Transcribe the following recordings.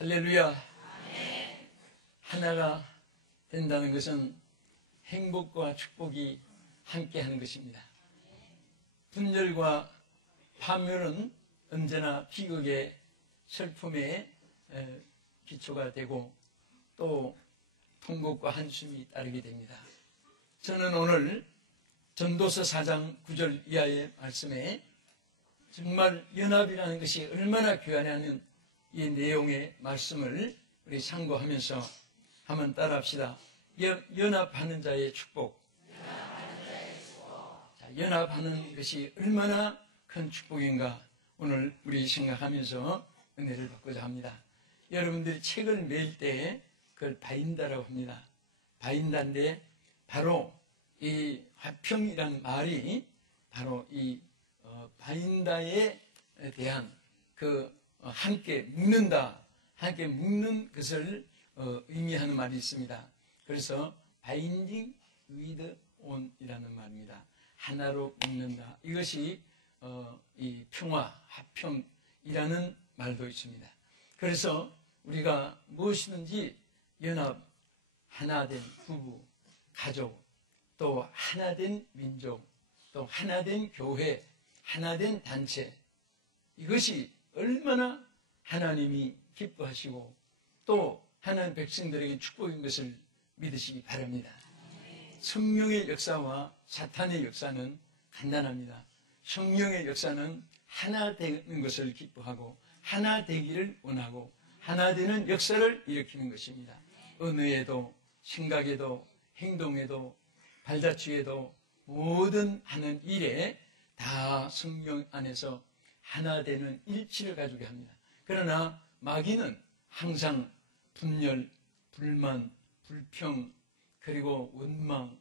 할렐루야. 하나가 된다는 것은 행복과 축복이 함께하는 것입니다. 분열과 파멸은 언제나 비극의 슬픔의 기초가 되고 또 통곡과 한숨이 따르게 됩니다. 저는 오늘 전도서 4장 9절 이하의 말씀에 정말 연합이라는 것이 얼마나 귀하냐는 이 내용의 말씀을 우리 참고하면서 한번 따라합시다. 연합하는 자의 축복. 자, 연합하는 것이 얼마나 큰 축복인가 오늘 우리 생각하면서 은혜를 받고자 합니다. 여러분들이 책을 매일 때 그걸 바인다라고 합니다. 바인다인데 바로 이 화평이라는 말이 바로 이 바인다에 대한 그 함께 묶는다, 함께 묶는 것을 의미하는 말이 있습니다. 그래서 binding with on이라는 말입니다. 하나로 묶는다. 이것이 이 평화, 화평이라는 말도 있습니다. 그래서 우리가 무엇이든지 연합, 하나된 부부, 가족, 또 하나된 민족, 또 하나된 교회, 하나된 단체, 이것이 얼마나 하나님이 기뻐하시고 또 하나님 백성들에게 축복인 것을 믿으시기 바랍니다. 성령의 역사와 사탄의 역사는 간단합니다. 성령의 역사는 하나 되는 것을 기뻐하고 하나 되기를 원하고 하나 되는 역사를 일으키는 것입니다. 언어에도 생각에도 행동에도 발자취에도 모든 하는 일에 다 성령 안에서 하나 되는 일치를 가지게 합니다. 그러나 마귀는 항상 분열, 불만, 불평, 그리고 원망,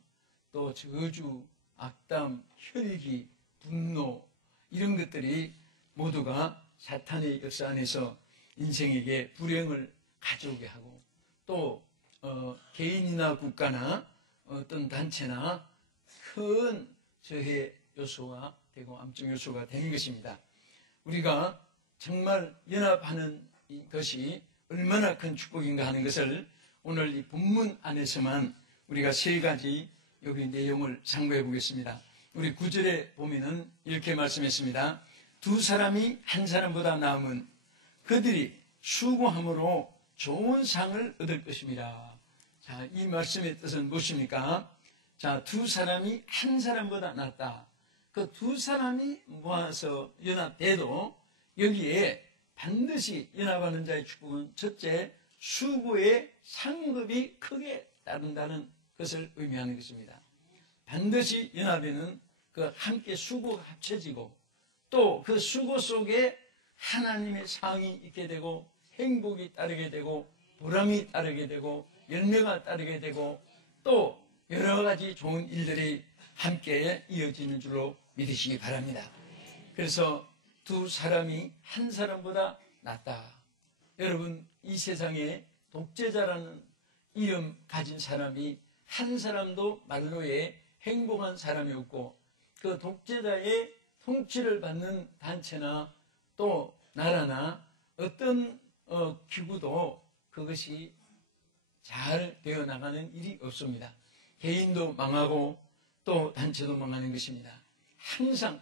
또 저주, 악담, 혈기, 분노, 이런 것들이 모두가 사탄의 역사 안에서 인생에게 불행을 가져오게 하고 또 개인이나 국가나 어떤 단체나 큰 저해 요소가 되고 암적 요소가 되는 것입니다. 우리가 정말 연합하는 것이 얼마나 큰 축복인가 하는 것을 오늘 이 본문 안에서만 우리가 세 가지 여기 내용을 참고해 보겠습니다. 우리 9절에 보면은 이렇게 말씀했습니다. 두 사람이 한 사람보다 나음은 그들이 수고함으로 좋은 상을 얻을 것입니다. 자, 이 말씀의 뜻은 무엇입니까? 자, 두 사람이 한 사람보다 낫다. 그 두 사람이 모아서 연합돼도 여기에 반드시 연합하는 자의 축복은 첫째, 수고의 상급이 크게 따른다는 것을 의미하는 것입니다. 반드시 연합에는 그 함께 수고가 합쳐지고 또 그 수고 속에 하나님의 상이 있게 되고 행복이 따르게 되고 보람이 따르게 되고 열매가 따르게 되고 또 여러 가지 좋은 일들이 함께 이어지는 줄로 믿으시기 바랍니다. 그래서 두 사람이 한 사람보다 낫다. 여러분, 이 세상에 독재자라는 이름 가진 사람이 한 사람도 말로에 행복한 사람이 없고 그 독재자의 통치를 받는 단체나 또 나라나 어떤 기구도 그것이 잘 되어 나가는 일이 없습니다. 개인도 망하고 또 단체도 망하는 것입니다. 항상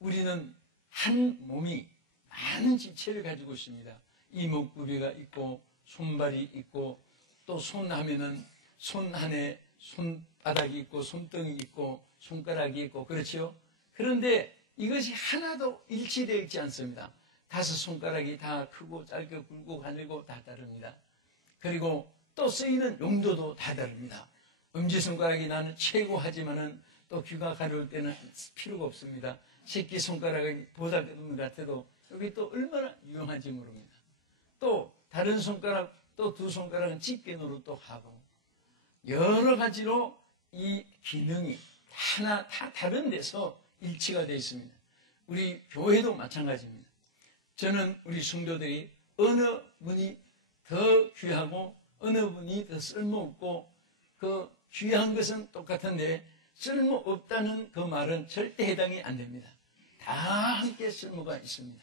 우리는 한 몸이 많은 지체를 가지고 있습니다. 이목구비가 있고 손발이 있고 또 손 하면은 손 안에 손바닥이 있고 손등이 있고 손가락이 있고 그렇죠? 그런데 이것이 하나도 일치되어 있지 않습니다. 다섯 손가락이 다 크고 짧고 굵고 가늘고 다 다릅니다. 그리고 또 쓰이는 용도도 다 다릅니다. 엄지손가락이 나는 최고 하지만은 또 귀가 가려울 때는 필요가 없습니다. 새끼손가락이 보잘것없는 것 같아도 여기 또 얼마나 유용한지 모릅니다. 또 다른 손가락 또 두 손가락은 집게 노릇도 하고 여러 가지로 이 기능이 하나 다 다른 데서 일치가 되어 있습니다. 우리 교회도 마찬가지입니다. 저는 우리 성도들이 어느 분이 더 귀하고 어느 분이 더 쓸모없고 그 귀한 것은 똑같은데 쓸모없다는 그 말은 절대 해당이 안 됩니다. 다 함께 쓸모가 있습니다.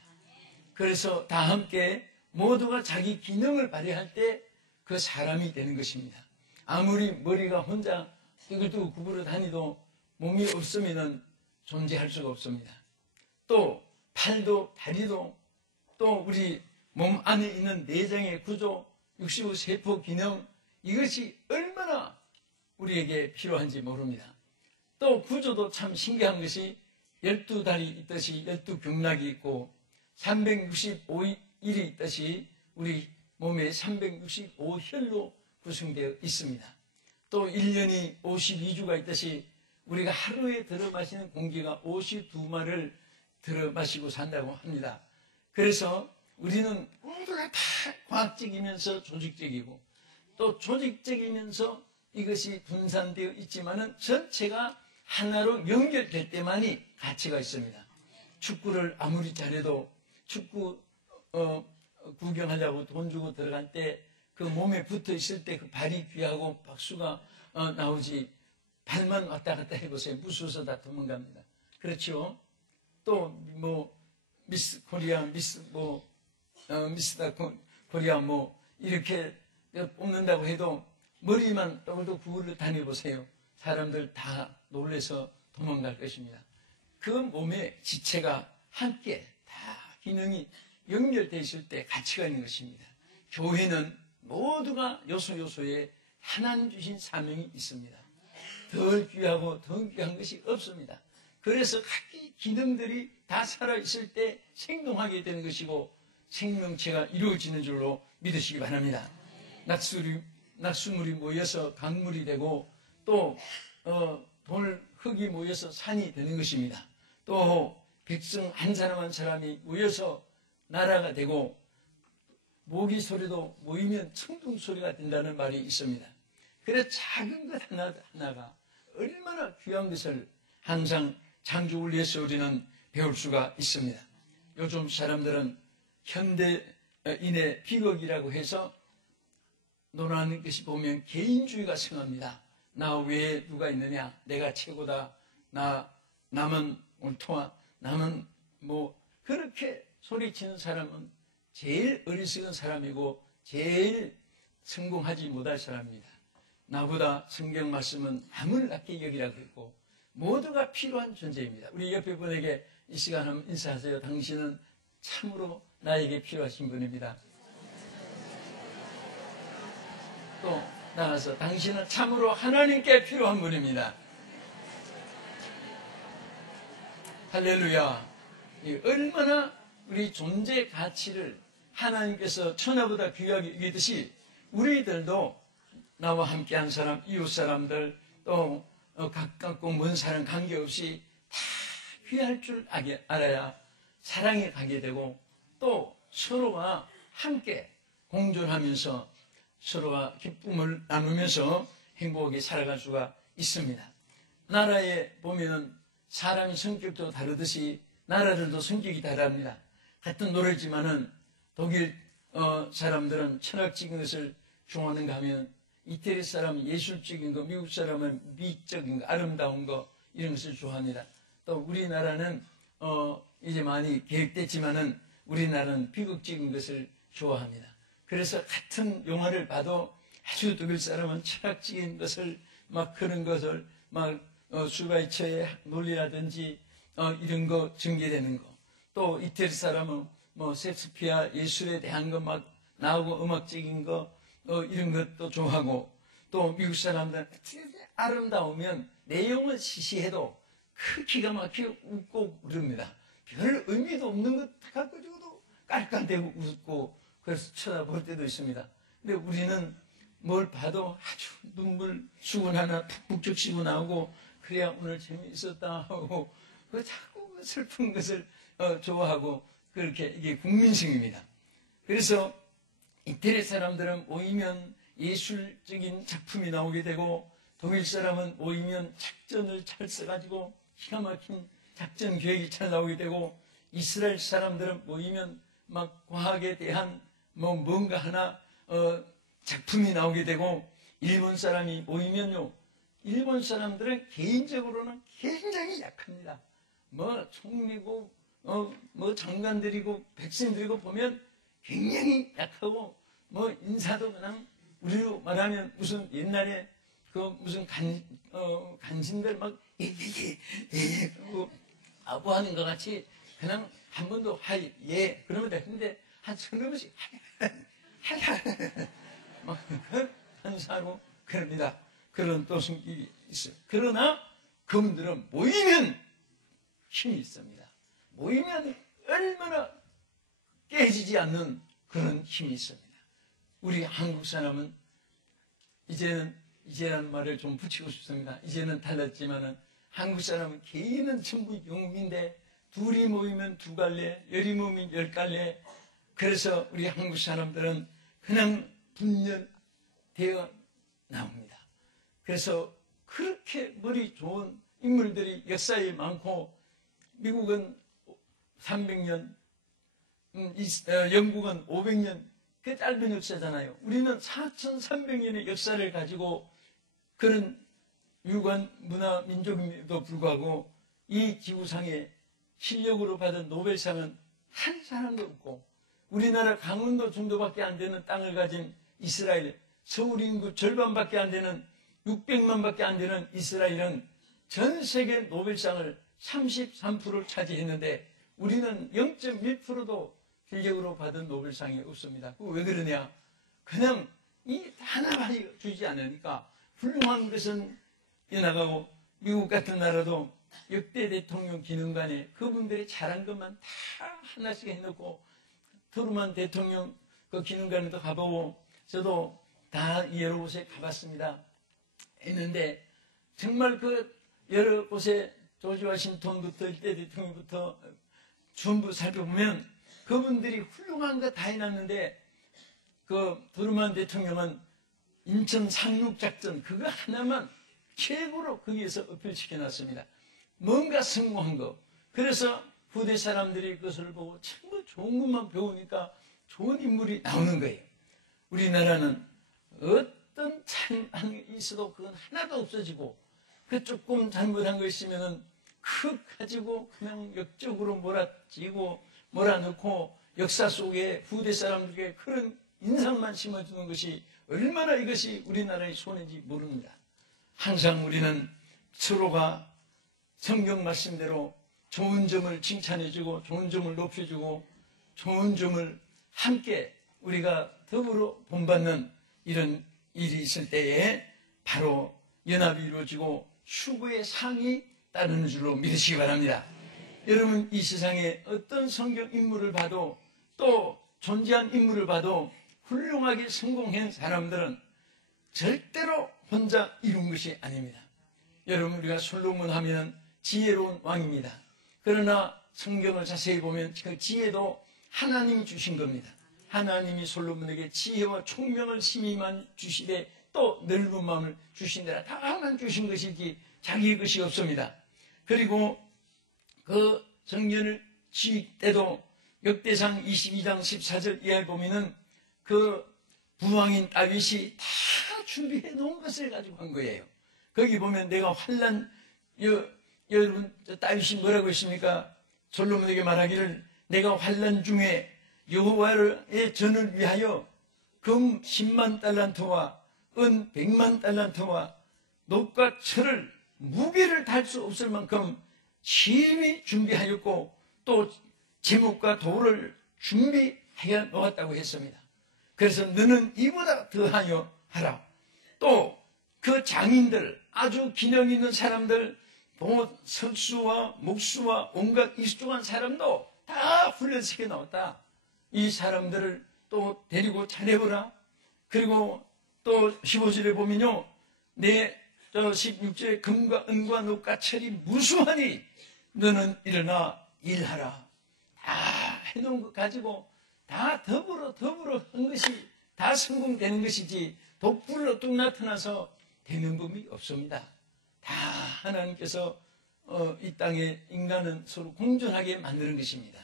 그래서 다 함께 모두가 자기 기능을 발휘할 때 그 사람이 되는 것입니다. 아무리 머리가 혼자 뚜글뚜글 구부러 다니도 몸이 없으면 존재할 수가 없습니다. 또 팔도 다리도 또 우리 몸 안에 있는 내장의 구조, 65세포 기능, 이것이 얼마나 우리에게 필요한지 모릅니다. 또 구조도 참 신기한 것이 12다리 있듯이 12경락이 있고 365일이 있듯이 우리 몸에 365혈로 구성되어 있습니다. 또 1년이 52주가 있듯이 우리가 하루에 들어 마시는 공기가 52마를 들어 마시고 산다고 합니다. 그래서 우리는 모두가 다 과학적이면서 조직적이고 또 조직적이면서 이것이 분산되어 있지만은 전체가 하나로 연결될 때만이 가치가 있습니다. 축구를 아무리 잘해도 축구 구경하려고 돈 주고 들어갈 때 그 몸에 붙어 있을 때 그 발이 귀하고 박수가 나오지, 발만 왔다 갔다 해보세요. 무서워서 다 도망갑니다. 그렇죠? 또 뭐 미스 코리아, 미스터 코리아 뭐 이렇게 뽑는다고 해도 머리만 떠도 구울러 다녀보세요. 사람들 다 놀래서 도망갈 것입니다. 그 몸의 지체가 함께 다 기능이 연결되어 있을 때 가치가 있는 것입니다. 교회는 모두가 요소요소에 하나님 주신 사명이 있습니다. 덜 귀하고 더 귀한 것이 없습니다. 그래서 각기 기능들이 다 살아있을 때 생동하게 되는 것이고 생명체가 이루어지는 줄로 믿으시기 바랍니다. 낙수물이 모여서 강물이 되고 또 흙이 모여서 산이 되는 것입니다. 또 백성 한 사람 한 사람이 모여서 나라가 되고 모기 소리도 모이면 청둥 소리가 된다는 말이 있습니다. 그래서 작은 것 하나가 얼마나 귀한 것을 항상 창조를 위해서 우리는 배울 수가 있습니다. 요즘 사람들은 현대인의 비극이라고 해서 논하는 것이 보면 개인주의가 승합니다. 나 외에 누가 있느냐, 내가 최고다, 남은 옳도와, 남은 뭐 그렇게 소리치는 사람은 제일 어리석은 사람이고 제일 성공하지 못할 사람입니다. 나보다 성경 말씀은 남을 낮게 여기라고 했고 모두가 필요한 존재입니다. 우리 옆에 분에게 이 시간 한번 인사하세요. 당신은 참으로 나에게 필요하신 분입니다. 또 나가서 당신은 참으로 하나님께 필요한 분입니다. 할렐루야. 얼마나 우리 존재 가치를 하나님께서 천하보다 귀하게 여기듯이 우리들도 나와 함께한 사람, 이웃 사람들, 또 가깝고 먼 사람 관계없이 다 귀할 줄 알아야 사랑에 가게 되고 또 서로가 함께 공존하면서 서로가 기쁨을 나누면서 행복하게 살아갈 수가 있습니다. 나라에 보면은 사람의 성격도 다르듯이 나라들도 성격이 다릅니다. 같은 노래지만은 독일 사람들은 철학적인 것을 좋아하는가 하면 이태리 사람은 예술적인 거, 미국 사람은 미적인 거, 아름다운 거 이런 것을 좋아합니다. 또 우리나라는 이제 많이 계획됐지만은 우리나라는 비극적인 것을 좋아합니다. 그래서 같은 영화를 봐도 아주 독일 사람은 철학적인 것을 막 그런 것을 막 슈바이처의 논리라든지 이런 거 전개되는 거, 또 이태리 사람은 뭐 셰익스피어 예술에 대한 거 막 나오고 음악적인 거 이런 것도 좋아하고, 또 미국 사람들은 아름다우면 내용은 시시해도 그 기가 막히게 웃고 그럽니다. 별 의미도 없는 것 갖고 죽어도 깔깔대고 웃고 그래서 쳐다볼 때도 있습니다. 근데 우리는 뭘 봐도 아주 눈물 수건 하나 푹푹 적시고 나오고 그래야 오늘 재미있었다 하고 자꾸 슬픈 것을 좋아하고 그렇게 이게 국민성입니다. 그래서 이태리 사람들은 모이면 예술적인 작품이 나오게 되고 독일 사람은 모이면 작전을 잘 써가지고 기가 막힌 작전 계획이 잘 나오게 되고 이스라엘 사람들은 모이면 막 과학에 대한 뭐 뭔가 하나 작품이 나오게 되고 일본 사람이 모이면요 일본 사람들은 개인적으로는 굉장히 약합니다. 뭐 총리고 뭐 장관들이고 백성들이고 보면 굉장히 약하고 뭐 인사도 그냥 우리로 말하면 무슨 옛날에 그 무슨 간신들 막 아부하는 것 같이 그냥 한 번도 하이 예 그러면 되는데 한 서너 번씩 막 한사하고 그럽니다. 그런 또 성격이 있어요. 그러나 그분들은 모이면 힘이 있습니다. 모이면 얼마나 깨지지 않는 그런 힘이 있습니다. 우리 한국 사람은 이제라는 말을 좀 붙이고 싶습니다. 이제는 달랐지만은 한국 사람은 개인은 전부 영웅인데 둘이 모이면 두 갈래, 열이 모이면 열 갈래. 그래서 우리 한국 사람들은 그냥 분열되어 나옵니다. 그래서 그렇게 머리 좋은 인물들이 역사에 많고 미국은 300년, 영국은 500년, 그 짧은 역사잖아요. 우리는 4,300년의 역사를 가지고 그런 유관 문화 민족임에도 불구하고 이 지구상에 실력으로 받은 노벨상은 한 사람도 없고 우리나라 강원도 정도밖에 안 되는 땅을 가진 이스라엘, 서울 인구 절반밖에 안 되는 600만밖에 안 되는 이스라엘은 전 세계 노벨상을 33%를 차지했는데 우리는 0.1%도 실력으로 받은 노벨상이 없습니다. 왜 그러냐? 그냥 이 하나밖에 주지 않으니까 훌륭한 것은 이어나가고 미국 같은 나라도 역대 대통령 기념관에 그분들이 잘한 것만 다 하나씩 해놓고 트루먼 대통령 그 기념관에도 가보고 저도 다 여러 곳에 가봤습니다. 했는데 정말 그 여러 곳에 조지 워싱턴부터 일대 대통령부터 전부 살펴보면 그분들이 훌륭한 거 다 해놨는데 그 트루먼 대통령은 인천 상륙작전 그거 하나만 최고로 거기에서 어필시켜놨습니다. 뭔가 성공한 거. 그래서 후대 사람들이 그것을 보고 전부 좋은 것만 배우니까 좋은 인물이 나오는 거예요. 우리나라는 어떤 잘못한 게 있어도 그건 하나도 없어지고 그 조금 잘못한 거 있으면은 그 가지고 그냥 역적으로 몰아치고 몰아넣고 역사 속에 후대 사람들에게 그런 인상만 심어주는 것이 얼마나 이것이 우리나라의 손해인지 모릅니다. 항상 우리는 서로가 성경 말씀대로 좋은 점을 칭찬해주고 좋은 점을 높여주고 좋은 점을 함께 우리가 더불어 본받는 이런 일이 있을 때에 바로 연합이 이루어지고 수고의 상이 따르는 줄로 믿으시기 바랍니다. 여러분 이 세상에 어떤 성경 인물을 봐도 또 존재한 인물을 봐도 훌륭하게 성공한 사람들은 절대로 혼자 이룬 것이 아닙니다. 여러분 우리가 솔로몬 하면 지혜로운 왕입니다. 그러나 성경을 자세히 보면 그 지혜도 하나님이 주신 겁니다. 하나님이 솔로몬에게 지혜와 총명을 심히만 주시되 또 넓은 마음을 주신다라 다 하나님 주신 것이지 자기의 것이 없습니다. 그리고 그 성전을 지을 때도 역대상 22장 14절 이하에 보면은 그 부왕인 다윗이 다 준비해 놓은 것을 가지고 한 거예요. 거기 보면 내가 환난 여러분 다윗이 뭐라고 했습니까? 솔로몬에게 말하기를 내가 환난 중에 여호와의 전을 위하여 금 10만 달란트와 은 100만 달란트와 녹과 철을 무게를 달 수 없을 만큼 심히 준비하였고 또 제목과 돌을 준비하여 놓았다고 했습니다. 그래서 너는 이보다 더하여 하라. 또 그 장인들 아주 기능 있는 사람들 석수와 목수와 온갖 익숙한 사람도 다 훈련시켜 나왔다. 이 사람들을 또 데리고 차려보라. 그리고 또 15절에 보면요. 내 16절에 금과 은과 녹과 철이 무수하니 너는 일어나 일하라. 다 해놓은 것 가지고 다 더불어 한 것이 다 성공되는 것이지 독불로 뚝 나타나서 되는 법이 없습니다. 다 하나님께서 이 땅에 인간은 서로 공존하게 만드는 것입니다.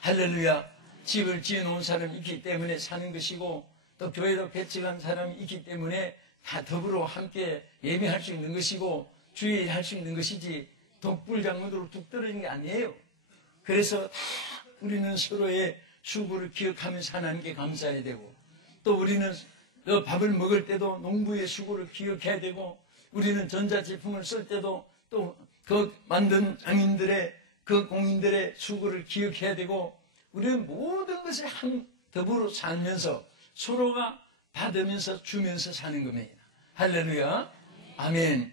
할렐루야. 집을 지어놓은 사람이 있기 때문에 사는 것이고 또 교회도 배척한 사람이 있기 때문에 다 더불어 함께 예배할 수 있는 것이고 주일 할 수 있는 것이지 독불장군으로 뚝 떨어진 게 아니에요. 그래서 다 우리는 서로의 수고를 기억하면서 하나님께 감사해야 되고, 또 우리는 밥을 먹을 때도 농부의 수고를 기억해야 되고, 우리는 전자제품을 쓸 때도 또 그 만든 장인들의 그 공인들의 수고를 기억해야 되고, 우리는 모든 것을 더불어 살면서 서로가 받으면서 주면서 사는 겁니다. 할렐루야. 아멘.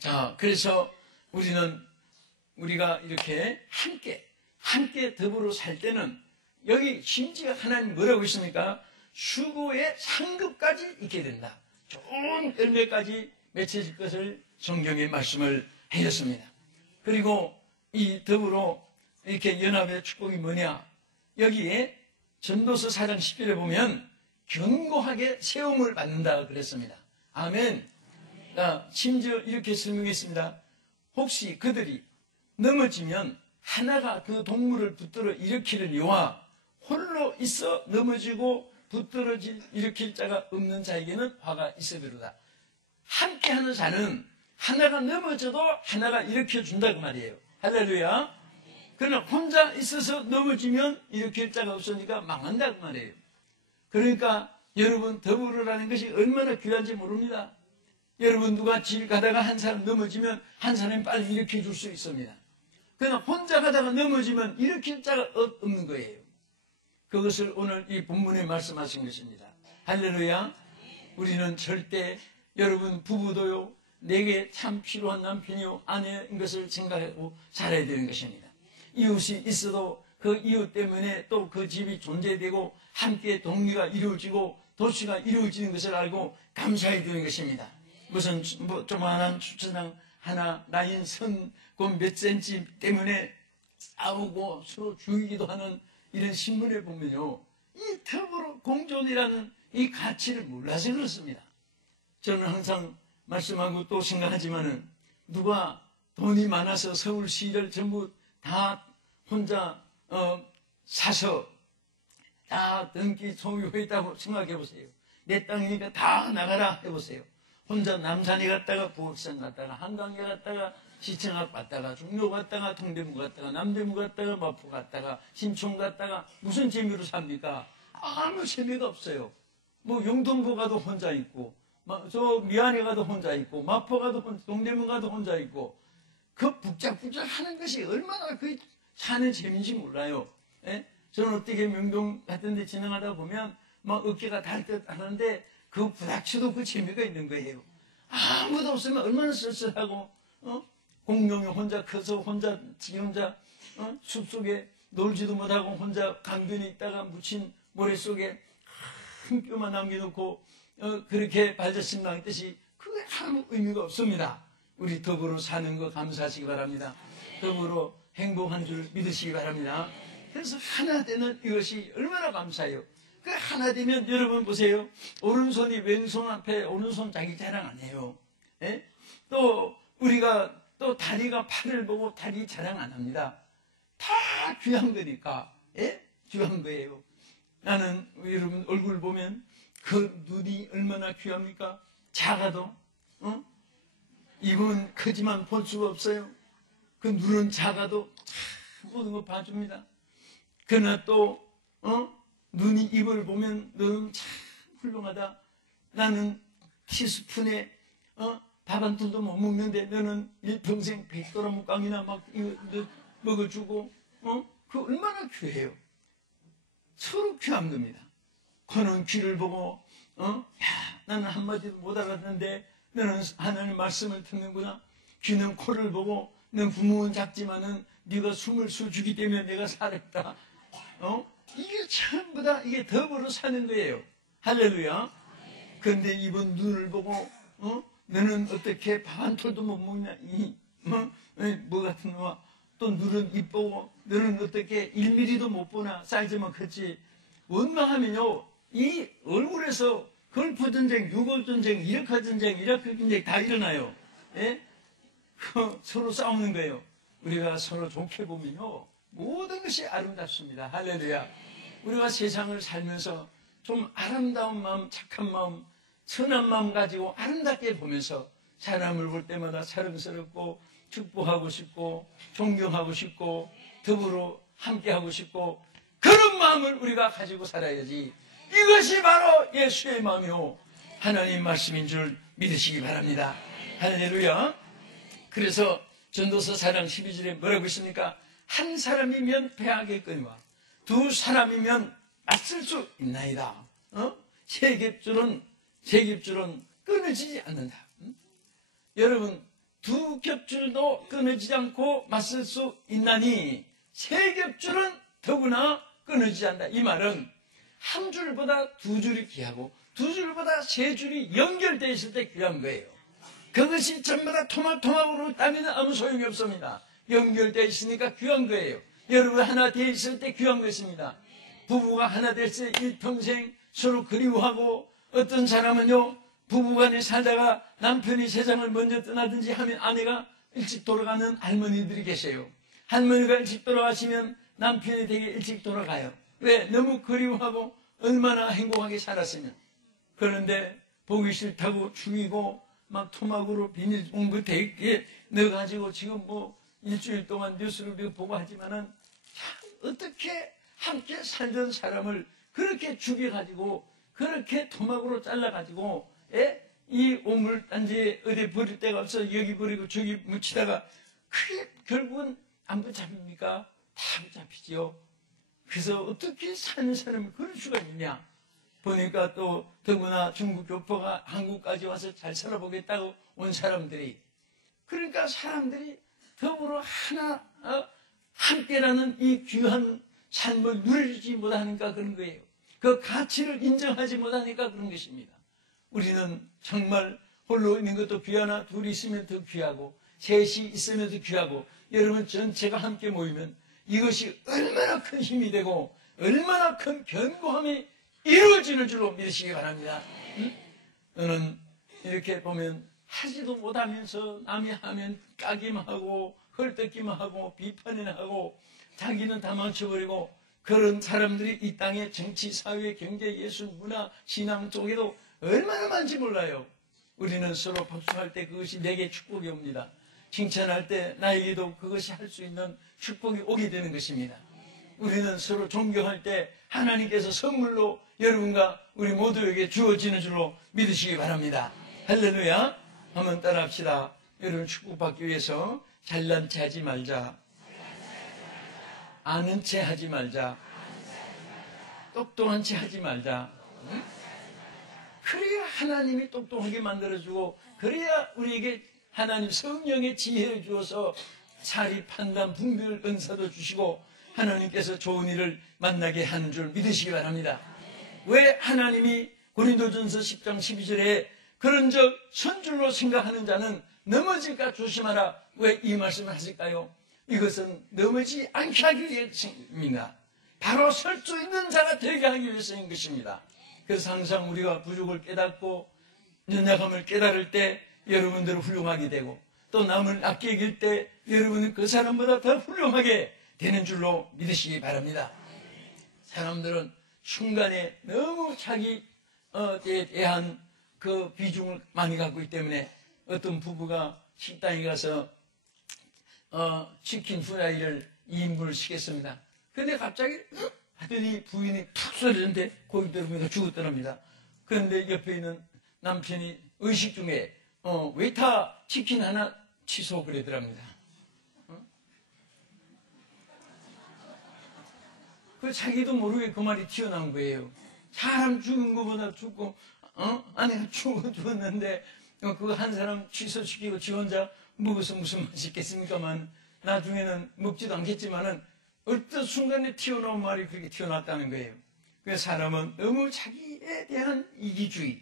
자, 그래서 우리가 이렇게 함께 더불어 살 때는, 여기 심지어 하나님 뭐라고 했습니까? 수고의 상급까지 있게 된다. 좋은 열매까지 맺혀질 것을 성경에 말씀을 해줬습니다. 그리고 이 더불어 이렇게 연합의 축복이 뭐냐? 여기에 전도서 4장 10절에 보면 견고하게 세움을 받는다 그랬습니다. 아멘. 심지어 이렇게 설명했습니다. 혹시 그들이 넘어지면 하나가 그 동물을 붙들어 일으키려니와 홀로 있어 넘어지고 붙들어 일으킬 자가 없는 자에게는 화가 있으리로다. 함께하는 자는 하나가 넘어져도 하나가 일으켜준다 그 말이에요. 할렐루야. 그러나 혼자 있어서 넘어지면 일으킬 자가 없으니까 망한다 그 말이에요. 그러니까 여러분, 더불어라는 것이 얼마나 귀한지 모릅니다. 여러분, 누가 길 가다가 한 사람 넘어지면 한 사람이 빨리 일으켜 줄 수 있습니다. 그러나 혼자 가다가 넘어지면 일으킬 자가 없는 거예요. 그것을 오늘 이 본문에 말씀하신 것입니다. 할렐루야. 우리는 절대, 여러분 부부도요, 내게 참 필요한 남편이요 아내인 것을 생각하고 살아야 되는 것입니다. 이웃이 있어도 그 이웃 때문에 또 그 집이 존재되고 함께 동리가 이루어지고 도시가 이루어지는 것을 알고 감사해야 되는 것입니다. 무슨 조그만한 주차장 하나 라인 선 그 몇 센치 때문에 싸우고 서로 죽이기도 하는 이런 신문에 보면요, 이 더불어 공존이라는 이 가치를 몰라서 그렇습니다. 저는 항상 말씀하고 또 생각하지만은, 누가 돈이 많아서 서울시를 전부 다 혼자 사서 다 등기 소유했다고 생각해 보세요. 내 땅이니까 다 나가라 해보세요. 혼자 남산에 갔다가 부엌산 갔다가 한강에 갔다가 시청 앞 갔다가 종로 갔다가 동대문 갔다가 남대문 갔다가 마포 갔다가 신촌 갔다가 무슨 재미로 삽니까? 아무 재미가 없어요. 뭐 영등포 가도 혼자 있고, 저 미안해 가도 혼자 있고, 마포 가도 혼자, 동대문 가도 혼자 있고, 그 북적북적 하는 것이 얼마나 그 사는 재미인지 몰라요. 예? 저는 어떻게 명동 같은 데 지나가다 보면 막 어깨가 달 듯 하는데 그 부닥쳐도 그 재미가 있는 거예요. 아무도 없으면 얼마나 쓸쓸하고, 공룡이 혼자 커서 지 혼자 숲속에 놀지도 못하고 혼자 강변에 있다가 묻힌 모래 속에 큰 뼈만 남겨놓고 그렇게 발자취 남겼듯이 그게 아무 의미가 없습니다. 우리 더불어 사는 거 감사하시기 바랍니다. 더불어 행복한 줄 믿으시기 바랍니다. 그래서 하나 되는 이것이 얼마나 감사해요. 그 하나 되면 여러분 보세요. 오른손이 왼손 앞에, 오른손 자기 자랑 안 해요. 예? 또 우리가 또 다리가 팔을 보고 다리 자랑 안 합니다. 다 귀한 거니까. 예? 귀한 거예요. 나는 여러분 얼굴 보면 그 눈이 얼마나 귀합니까? 작아도 입은 크지만 볼 수가 없어요. 그 눈은 작아도 참 모든 거 봐줍니다. 그러나 또 눈이 입을 보면 너는 참 훌륭하다. 나는 티스푼에 밥 한 푼도 못 먹는데 너는 일평생 100g 묵강이나 막 이거 먹어주고 그 얼마나 귀해요. 서로 귀한 겁니다. 코는 귀를 보고 야, 나는 한마디도 못 알았는데 너는 하나님 말씀을 듣는구나. 귀는 코를 보고 넌 구멍은 작지만은 네가 숨을 쉬어주기 때문에 내가 살았다. 이게 전부 다 이게 더불어 사는 거예요. 할렐루야. 그런데 입은 눈을 보고 너는 어떻게 밥 한 톨도 못 먹냐, 뭐 같은 놈아. 또 눈은 입 보고 너는 어떻게 1mm도 못 보나. 사이즈만 컸지. 원망하면요, 이 얼굴에서 걸프 전쟁, 유골 전쟁, 이라크 전쟁, 이라크 전쟁 다 일어나요. 예? 서로 싸우는 거예요. 우리가 서로 좋게 보면요, 모든 것이 아름답습니다. 할렐루야. 우리가 세상을 살면서 좀 아름다운 마음, 착한 마음, 선한 마음 가지고 아름답게 보면서 사람을 볼 때마다 사랑스럽고 축복하고 싶고 존경하고 싶고 더불어 함께하고 싶고 그런 마음을 우리가 가지고 살아야지. 이것이 바로 예수의 마음이요 하나님 말씀인 줄 믿으시기 바랍니다. 할렐루야. 그래서 전도서 4장 12절에 뭐라고 있습니까? 한 사람이면 패하겠거니와 두 사람이면 맞설 수 있나이다. 세 겹줄은 끊어지지 않는다. 여러분, 두 겹줄도 끊어지지 않고 맞설 수 있나니 세 겹줄은 더구나 끊어지지 않는다. 이 말은 한 줄보다 두 줄이 귀하고 두 줄보다 세 줄이 연결되어 있을 때 귀한 거예요. 그것이 전부 다 토막토막으로 따면 아무 소용이 없습니다. 연결되어 있으니까 귀한 거예요. 여러분 하나 되어 있을 때 귀한 것입니다. 부부가 하나 됐을 때 일평생 서로 그리워하고, 어떤 사람은요 부부간에 살다가 남편이 세상을 먼저 떠나든지 하면 아내가 일찍 돌아가는 할머니들이 계세요. 할머니가 일찍 돌아가시면 남편이 되게 일찍 돌아가요. 왜? 너무 그리워하고 얼마나 행복하게 살았으면. 그런데 보기 싫다고 죽이고 막 토막으로 비닐봉투 대게 넣어가지고 지금 뭐 일주일 동안 뉴스를 보고 하지만은 참 어떻게 함께 살던 사람을 그렇게 죽여가지고 그렇게 토막으로 잘라가지고 이 오물단지에 어디 버릴 데가 없어 여기 버리고 저기 묻히다가 그게 결국은 안 붙잡힙니까? 다 붙잡히지요. 그래서 어떻게 사는 사람이 그럴 수가 있냐. 보니까 또 더구나 중국 교포가 한국까지 와서 잘 살아보겠다고 온 사람들이, 그러니까 사람들이 더불어 하나 함께라는 이 귀한 삶을 누리지 못하니까 그런 거예요. 그 가치를 인정하지 못하니까 그런 것입니다. 우리는 정말 홀로 있는 것도 귀하나 둘이 있으면 더 귀하고 셋이 있으면 더 귀하고, 여러분 전체가 함께 모이면 이것이 얼마나 큰 힘이 되고 얼마나 큰 견고함이 이루어지는 줄로 믿으시기 바랍니다. 너는 이렇게 보면 하지도 못하면서 남이 하면 까기만 하고 헐뜯기만 하고 비판이나 하고 자기는 다 망쳐버리고, 그런 사람들이 이 땅의 정치, 사회, 경제, 예술, 문화, 신앙 쪽에도 얼마나 많은지 몰라요. 우리는 서로 박수할 때 그것이 내게 축복이 옵니다. 칭찬할 때 나에게도 그것이 할 수 있는 축복이 오게 되는 것입니다. 우리는 서로 존경할 때 하나님께서 선물로 여러분과 우리 모두에게 주어지는 줄로 믿으시기 바랍니다. 할렐루야. 한번 따라합시다. 여러분 축복받기 위해서 잘난 체 하지 말자, 아는 체 하지 말자, 똑똑한 체 하지 말자. 그래야 하나님이 똑똑하게 만들어주고, 그래야 우리에게 하나님 성령의 지혜를 주어서 사리, 판단, 분별, 은사도 주시고 하나님께서 좋은 일을 만나게 하는 줄 믿으시기 바랍니다. 왜 하나님이 고린도전서 10장 12절에 그런 적 선줄로 생각하는 자는 넘어질까 조심하라, 왜 이 말씀을 하실까요? 이것은 넘어지지 않게 하기 위해서입니다. 바로 설 수 있는 자가 되게 하기 위해서인 것입니다. 그래서 항상 우리가 부족을 깨닫고 연약함을 깨달을 때 여러분들은 훌륭하게 되고, 또 남을 아끼게 여길 때 여러분은 그 사람보다 더 훌륭하게 되는 줄로 믿으시기 바랍니다. 사람들은 순간에 너무 자기에 대한 그 비중을 많이 갖고 있기 때문에, 어떤 부부가 식당에 가서 치킨 후라이를 2인분을 시켰습니다. 근데 갑자기 하더니 부인이 툭 쏘리는데 고기 들으면서 죽었더랍니다. 그런데 옆에 있는 남편이 의식 중에 웨이터 치킨 하나 취소 그러더랍니다. 그 자기도 모르게 그 말이 튀어나온 거예요. 사람 죽은 것보다 죽고 아내가 죽었는데 그거 한 사람 취소시키고 지 혼자 먹어서 무슨 맛이 있겠습니까만, 나중에는 먹지도 않겠지만은 어떤 순간에 튀어나온 말이 그렇게 튀어나왔다는 거예요. 그래서 사람은 너무 자기에 대한 이기주의,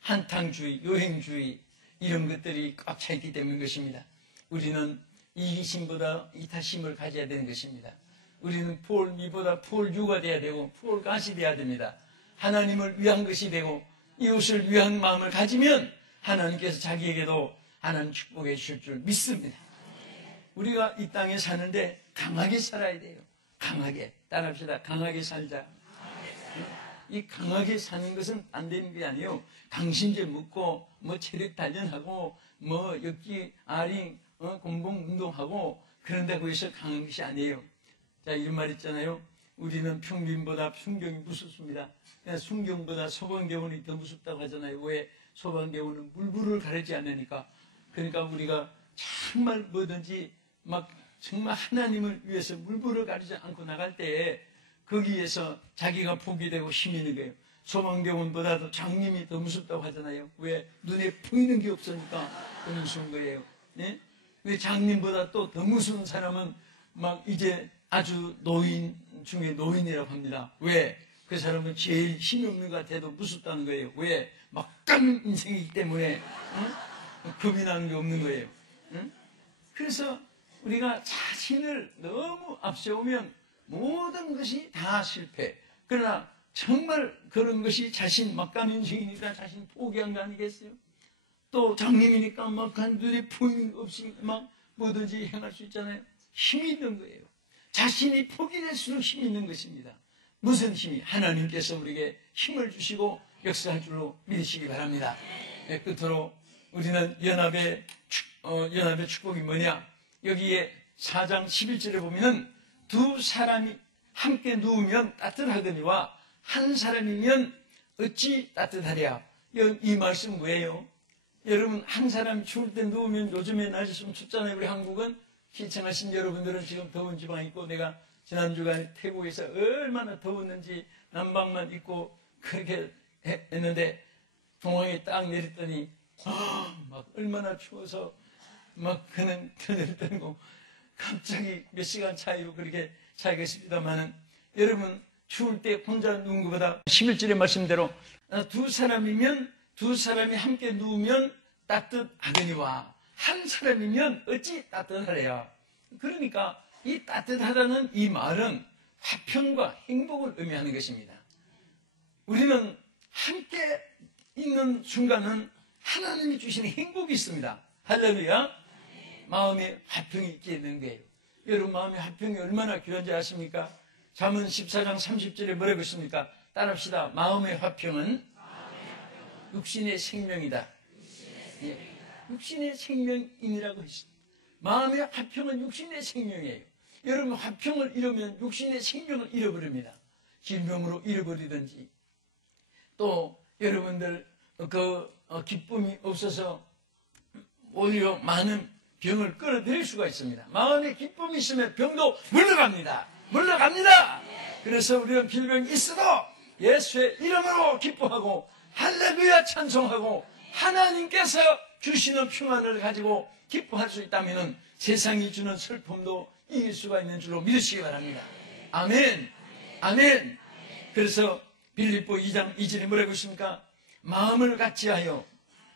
한탕주의, 요행주의 이런 것들이 꽉 차 있기 때문인 것입니다. 우리는 이기심보다 이타심을 가져야 되는 것입니다. 우리는 폴 미보다 폴 유가 돼야 되고 폴 가시 돼야 됩니다. 하나님을 위한 것이 되고 이웃을 위한 마음을 가지면 하나님께서 자기에게도 하나님 축복해 주실 줄 믿습니다. 우리가 이 땅에 사는데 강하게 살아야 돼요. 강하게. 따라합시다. 강하게 살자. 이 강하게 사는 것은 안 되는 게 아니에요. 강신제 먹고 뭐 체력 단련하고 뭐 역기 아링 공복 운동하고 그런다고 해서 강한 것이 아니에요. 자, 이런 말 있잖아요. 우리는 평민보다 순경이 무섭습니다. 순경보다 소방대원이 더 무섭다고 하잖아요. 왜? 소방대원은 물불을 가리지 않으니까. 그러니까 우리가 정말 뭐든지 막 정말 하나님을 위해서 물불을 가리지 않고 나갈 때에 거기에서 자기가 포기되고 힘이 있는 거예요. 소방대원보다도 장님이 더 무섭다고 하잖아요. 왜? 눈에 보이는 게 없으니까 더 무서운 거예요. 네? 왜 장님보다 또 더 무서운 사람은 막 이제 아주 노인 중에 노인이라고 합니다. 왜? 그 사람은 제일 힘이 없는 것 같아도 무섭다는 거예요. 왜? 막강 인생이기 때문에 겁이 나는 게 없는 거예요. 그래서 우리가 자신을 너무 앞세우면 모든 것이 다 실패. 그러나 정말 그런 것이 자신 막강 인생이니까 자신 포기한 거 아니겠어요? 또 장님이니까 막 눈에 보이는 것 없이 막 뭐든지 행할 수 있잖아요. 힘이 있는 거예요. 자신이 포기될수록 힘이 있는 것입니다. 무슨 힘이? 하나님께서 우리에게 힘을 주시고 역사할 줄로 믿으시기 바랍니다. 네, 끝으로 우리는 연합의 축복이 뭐냐? 여기에 4장 11절에 보면은 두 사람이 함께 누우면 따뜻하거니와 한 사람이면 어찌 따뜻하랴. 이 말씀 뭐예요? 여러분, 한 사람이 추울 때 누우면 요즘에 날씨 좀 춥잖아요. 우리 한국은. 시청하신 여러분들은 지금 더운 지방 있고, 내가 지난주간 태국에서 얼마나 더웠는지 난방만 입고 그렇게 했는데 동항에 딱 내렸더니 막 얼마나 추워서 막 그는 터널 떨고 갑자기 몇 시간 차이로 그렇게 차이가 있습니다만은, 여러분 추울 때 혼자 누운 것보다 11절의 말씀대로 두 사람이 함께 누우면 따뜻하거니와 한 사람이면 어찌 따뜻하랴. 그러니까 이 따뜻하다는 이 말은 화평과 행복을 의미하는 것입니다. 우리는 함께 있는 순간은 하나님이 주시는 행복이 있습니다. 할렐루야. 마음에 화평이 있게 되는 거예요. 여러분, 마음의 화평이 얼마나 귀한지 아십니까? 잠언 14장 30절에 뭐라고 있습니까? 따라합시다. 마음의 화평은 육신의 생명이다. 예, 육신의 생명이라고 했습니다. 마음의 화평은 육신의 생명이에요. 여러분, 화평을 잃으면 육신의 생명을 잃어버립니다. 질병으로 잃어버리든지, 또 여러분들 기쁨이 없어서 오히려 많은 병을 끌어들일 수가 있습니다. 마음에 기쁨이 있으면 병도 물러갑니다. 그래서 우리는 질병이 있어도 예수의 이름으로 기뻐하고 할렐루야 찬송하고 하나님께서 주시는 평안을 가지고 기뻐할 수 있다면 세상이 주는 슬픔도 이길 수가 있는 줄로 믿으시기 바랍니다. 아멘. 아멘. 그래서 빌립보 2장 2절에 뭐라고 있습니까? 마음을 같이하여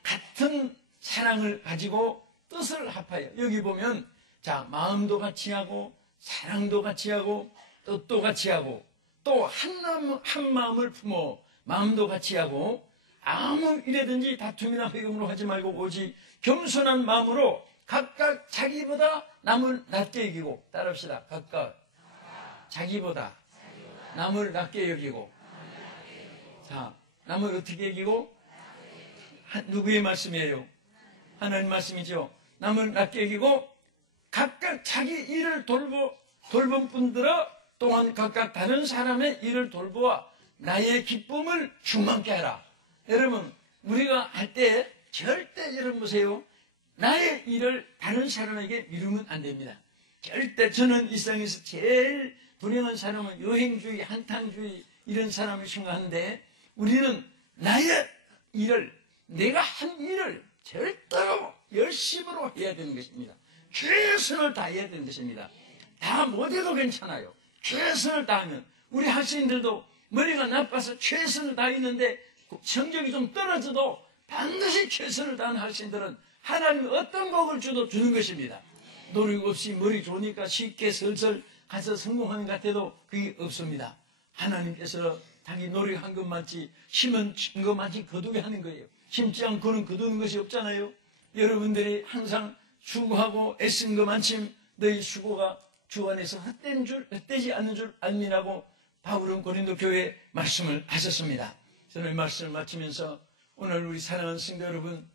같은 사랑을 가지고 뜻을 합하여. 여기 보면 자, 마음도 같이 하고 사랑도 같이 하고 뜻도 같이 하고 또 한 마음을 품어 마음도 같이 하고 아무 일에든지 다툼이나 회금으로 하지 말고 오직 겸손한 마음으로 각각 자기보다 남을 낮게 여기고, 따라합시다. 각각 자기보다 남을 낮게 여기고. 자, 남을 어떻게 여기고? 누구의 말씀이에요? 하나님 말씀이죠. 남을 낮게 여기고 각각 자기 일을 돌본 분들은 또한 각각 다른 사람의 일을 돌보아 나의 기쁨을 충만케 하라. 여러분, 우리가 할 때 절대 여러분 보세요. 나의 일을 다른 사람에게 미루면 안 됩니다. 절대. 저는 일상에서 제일 불행한 사람은 여행주의, 한탕주의 이런 사람을 생각하는데, 우리는 나의 일을, 내가 한 일을 절대로 열심으로 해야 되는 것입니다. 최선을 다해야 되는 것입니다. 다 못해도 괜찮아요. 최선을 다하면. 우리 학생들도 머리가 나빠서 최선을 다했는데 성적이 좀 떨어져도 반드시 최선을 다하는 학생들은 하나님이 어떤 복을 주도 주는 것입니다. 노력 없이 머리 좋으니까 쉽게 슬슬 가서 성공하는 것 같아도 그게 없습니다. 하나님께서 자기 노력한 것만치 심은 것만치 거두게 하는 거예요. 심지 않고는 거두는 것이 없잖아요. 여러분들이 항상 수고하고 애쓴 것만큼 너희 수고가 주 안에서 헛되지 않는 줄 알미라고 바울은 고린도 교회에 말씀을 하셨습니다. 저는 이 말씀을 마치면서 오늘 우리 사랑하는 성도 여러분,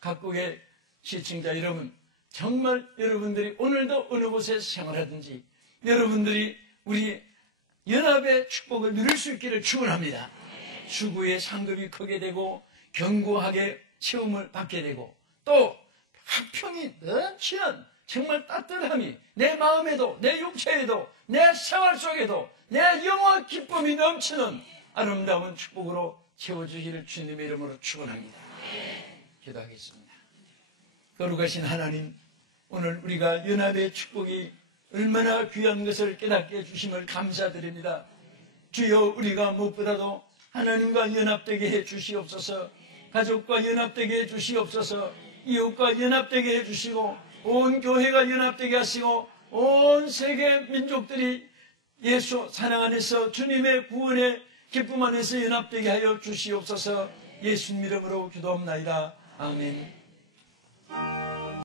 각국의 시청자 여러분, 정말 여러분들이 오늘도 어느 곳에서 생활하든지, 여러분들이 우리 연합의 축복을 누릴 수 있기를 축원합니다. 추구의 상급이 크게 되고 견고하게 체험을 받게 되고 또 화평이 넘치는 정말 따뜻함이 내 마음에도 내 육체에도 내 생활 속에도 내 영혼 기쁨이 넘치는 아름다운 축복으로 채워주기를 주님의 이름으로 축원합니다. 기도하겠습니다. 거룩하신 하나님, 오늘 우리가 연합의 축복이 얼마나 귀한 것을 깨닫게 해주심을 감사드립니다. 주여, 우리가 무엇보다도 하나님과 연합되게 해주시옵소서. 가족과 연합되게 해주시옵소서. 이웃과 연합되게 해주시고 온 교회가 연합되게 하시고 온 세계 민족들이 예수 사랑 안에서 주님의 구원의 기쁨 안에서 연합되게 하여 주시옵소서. 예수님 이름으로 기도합나이다. 아멘.